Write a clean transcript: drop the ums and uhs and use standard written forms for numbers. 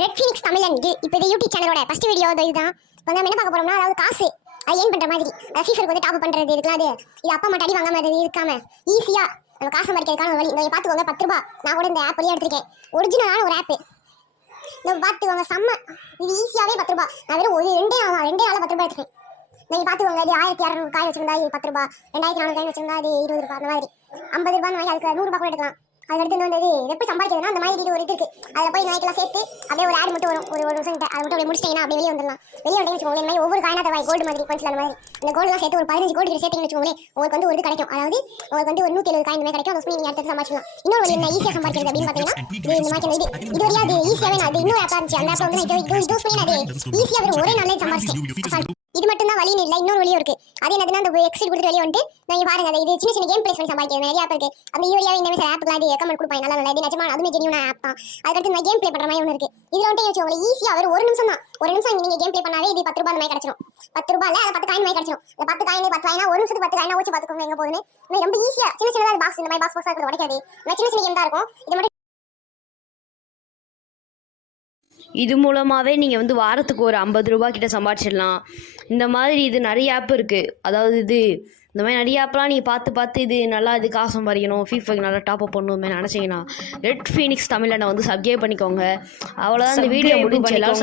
Red Phoenix தமிழன் இப்போ இது யூடியூப் சேனலோட ஃபர்ஸ்ட் வீடியோ இதுதான். வந்து நம்ம என்ன பார்க்க போறோம்னா, அதாவது காசு அது ஏன் பண்ற மாதிரி ஃபீஃபருக்கு வந்து டாப் பண்றது இதுக்குலாம் இது அப்பா அம்மா அடி வாங்காம இருக்காம ஈஸியா நம்ம காசு சம்பாதிக்கிறதுக்கான ஒரு வழி. இதை பார்த்துக்கோங்க, 10 ரூபாய். நான் கூட இந்த ஆப் வழியா எடுத்திருக்கேன். ஒரிஜினலான ஒரு ஆப். இதை பார்த்துக்கோங்க, செம்ம. இது ஈஸியாவே 10 ரூபாய். நான் வெறும் ஒரு ரெண்டே நாள் 10 ரூபாய் எடுத்துக்கேன். நீங்கள் பார்த்துக்கோங்க, இது 1600 காய் வச்சிருந்தா இது 10 ரூபாய், 2400 காய் வச்சிருந்தா அது 20 ரூபாய், அந்த மாதிரி 50 ரூபாய் மாதிரி அதுக்கு 100 ரூபாய் கூட எடுக்கலாம். அதுக்கடுத்து வந்து இது எப்படி சம்பாதிக்கிறதுனா, அந்த மாதிரி இது ஒரு இது இருக்கு. அதில் போய் நாய்க்கெல்லாம் சேர்த்து அப்படியே ஒரு ஆட் மட்டும் வரும், ஒரு நிமிஷம் அதை மட்டும் அப்படியே முடிச்சிட்டீங்கன்னா அப்படியே வெளியே வந்துடலாம். வெளியே வந்து வச்சுக்கோங்களேன், இந்த மாதிரி ஒவ்வொரு காயினா தருவாங்க, கோல்டு மாதிரி கொஞ்சம் அந்த மாதிரி அந்த கோல்டுலாம் சேர்த்து ஒரு 15 கோல்டு சேர்த்துன்னு வச்சுக்கோங்களேன், உங்களுக்கு வந்து ஒரு இது கிடைக்கும். அதாவது உங்களுக்கு வந்து ஒரு 170 காயின் மாதிரி கிடைக்கும். அதை நீங்கள் அடுத்து சம்பாதிக்கலாம். இன்னொரு வழி என்ன ஈஸியாக சம்பாதிக்கிறது அப்படின்னு பார்த்தீங்கன்னா, இந்த மாதிரி இது வழியாக அது ஈஸியாகவே நான் அது இன்னொரு ஆப் இருந்துச்சு. அந்த ஆப் வந்து நான் யூஸ் பண்ணி அது ஈஸியாக வரும், ஒரே நாளில் சம்பாதிச்சேன். இது மட்டும் தான் வழின்னு இல்லை, இன்னொரு வழியும் இருக்கு. அது என்னதுன்னா, அந்த எக்ஸிட் கொடுத்து வெளியே வந்துட்டு நீங்கள் பாருங்க, அது இது சின்ன சின்ன கேம் பிளேஸ் பண்ணி சம்பாதிக்கிறது நிறைய ஆப் இருக்கு. அந்த இது வழியாக இந்த மாதிரி ஆப்லாம் அது ரெக்கமெண்ட் கொடுப்பாங்க, நல்லா நல்லா. இது நிஜமா அதுவுமே ஜெனியூனா ஆப் தான். அதுக்கடுத்து நான் கேம் ப்ளே பண்ணுற மாதிரி ஒன்று இருக்கு. இதில் வந்துட்டு வச்சுக்கோங்க, ஈஸியாக ஒரு நிமிஷம் தான், ஒரு நிமிஷம் நீங்கள் கேம் ப்ளே பண்ணாவே இது 10 ரூபாய் அந்த மாதிரி கிடைச்சிடும். 10 ரூபாயில் அது 10 காயின் மாதிரி கிடைச்சிடும். அந்த 10 காயின் 10 காயினா ஒரு நிமிஷத்துக்கு 10 காயினா வச்சு பார்த்துக்கோங்க எங்கே போகுதுன்னு. இது ரொம்ப ஈஸியாக சின்ன சின்னதாக பாக்ஸ் இந்த மாதிரி பாக்ஸாக இருக்கிறது உடைக்காது. சின்ன சின்ன கேம் தான் இருக்கும். இது மட்டும் இது மூலமாகவே நீங்கள் வந்து வாரத்துக்கு ஒரு 50 ரூபா கிட்ட சம்பாதிச்சிடலாம். இந்த மாதிரி இது நிறைய ஆப் இருக்குது. அதாவது இந்த மாதிரி நிறைய ஆப்லாம் நீங்கள் பார்த்து இது நல்லா இது காசு சம்பாதிக்கணும், ஃபீஃபாக்கு நல்லா டாப் அப் பண்ணணும் மாதிரி நினச்சிங்கன்னா ரெட் ஃபீனிக்ஸ் தமிழனை வந்து சப்ஸ்கிரைப் பண்ணிக்கோங்க. அவ்வளோதான், இந்த வீடியோ முடிஞ்சு எல்லாம்